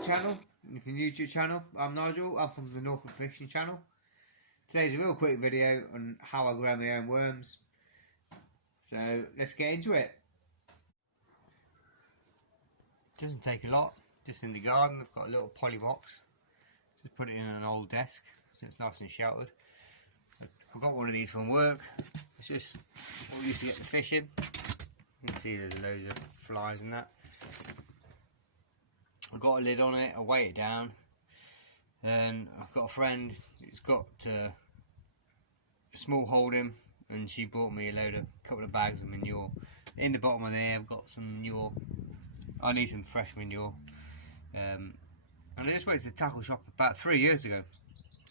the channel. If you're new to the channel, I'm Nigel. I'm from the Norfolk Fishing Channel. Today's a real quick video on how I grow my own worms. So let's get into it. Doesn't take a lot. Just in the garden, I've got a little poly box. Just put it in an old desk so it's nice and sheltered. I've got one of these from work. It's just what we used to get the fish in. You can see there's loads of flies in that. I've got a lid on it, I weigh it down, and I've got a friend who's got a small holding, and she bought me a couple of bags of manure. In the bottom of there I've got some manure. I need some fresh manure, and I just went to the tackle shop about 3 years ago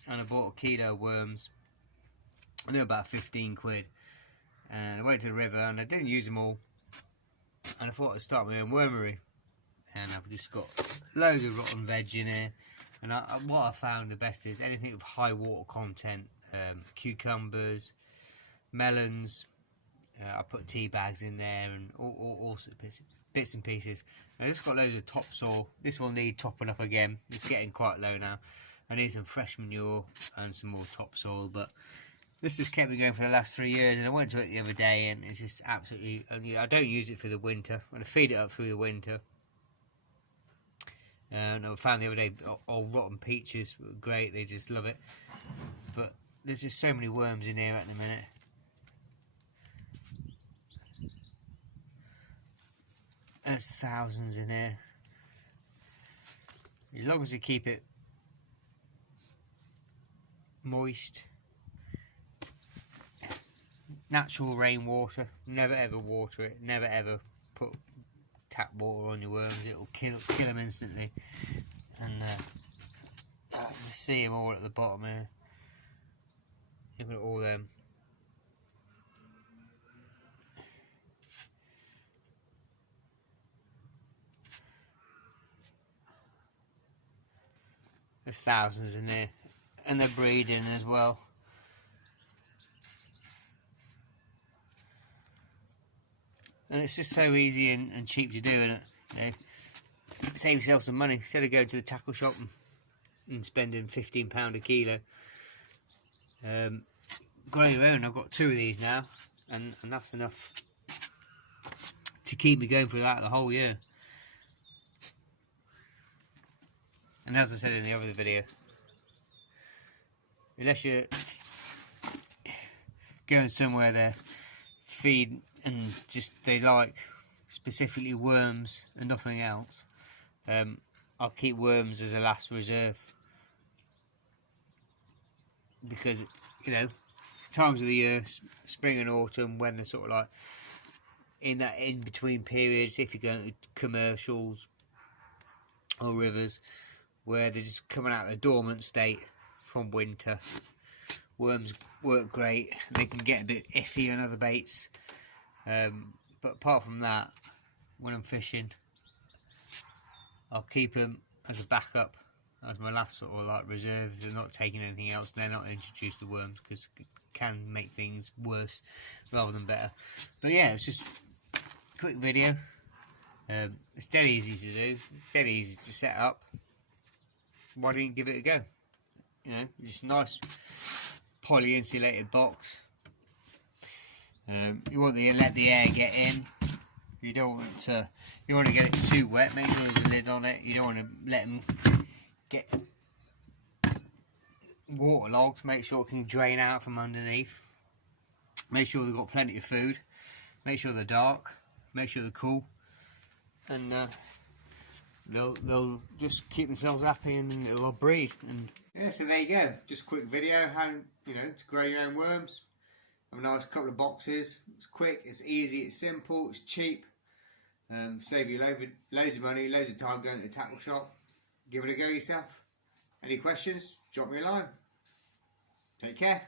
and I bought a kilo of worms. I knew about 15 quid, and I went to the river and I didn't use them all, and I thought I'd start my own wormery. And I've just got loads of rotten veg in here, and what I found the best is anything with high water content, cucumbers, melons. I put tea bags in there and all sorts of bits and pieces. I just got loads of topsoil. This will need topping up again. It's getting quite low now. I need some fresh manure and some more topsoil, but this has kept me going for the last 3 years. And I went to it the other day, and it's just absolutely. I don't use it for the winter. I'm gonna feed it up through the winter. And I found the other day all rotten peaches, great, they just love it. But there's just so many worms in here at the minute. There's thousands in here. As long as you keep it moist, natural rainwater, never ever water it, never ever put tap water on your worms, it will kill them instantly. And you see them all at the bottom here. Look at all them. There's thousands in there, and they're breeding as well. And it's just so easy and cheap to do, isn't it? You know, save yourself some money instead of going to the tackle shop and spending £15 a kilo. Grow your own. I've got 2 of these now, and that's enough to keep me going for that the whole year. And as I said in the other video, unless you're going somewhere there, feed and just they like specifically worms and nothing else, I'll keep worms as a last reserve, because you know, times of the year, spring and autumn, when they're sort of like in that in between periods, if you're going to commercials or rivers where they're just coming out of a dormant state from winter, worms work great. They can get a bit iffy on other baits. But apart from that, when I'm fishing, I'll keep them as a backup, as my last sort of like reserve. They're not taking anything else. They're not introduced to worms, because it can make things worse rather than better. But yeah, it's just a quick video. It's dead easy to do, dead easy to set up. Why don't you give it a go? You know, just a nice poly insulated box. You want to let the air get in. You don't want to. You want to get it too wet. Make sure there's a lid on it. You don't want to let them get waterlogged. Make sure it can drain out from underneath. Make sure they've got plenty of food. Make sure they're dark. Make sure they're cool. And they'll just keep themselves happy, and they'll breed. And yeah, so there you go. Just a quick video how to grow your own worms. Have a nice couple of boxes. It's quick, it's easy, it's simple, it's cheap. Save you loads of money, loads of time going to the tackle shop. Give it a go yourself. Any questions? Drop me a line. Take care.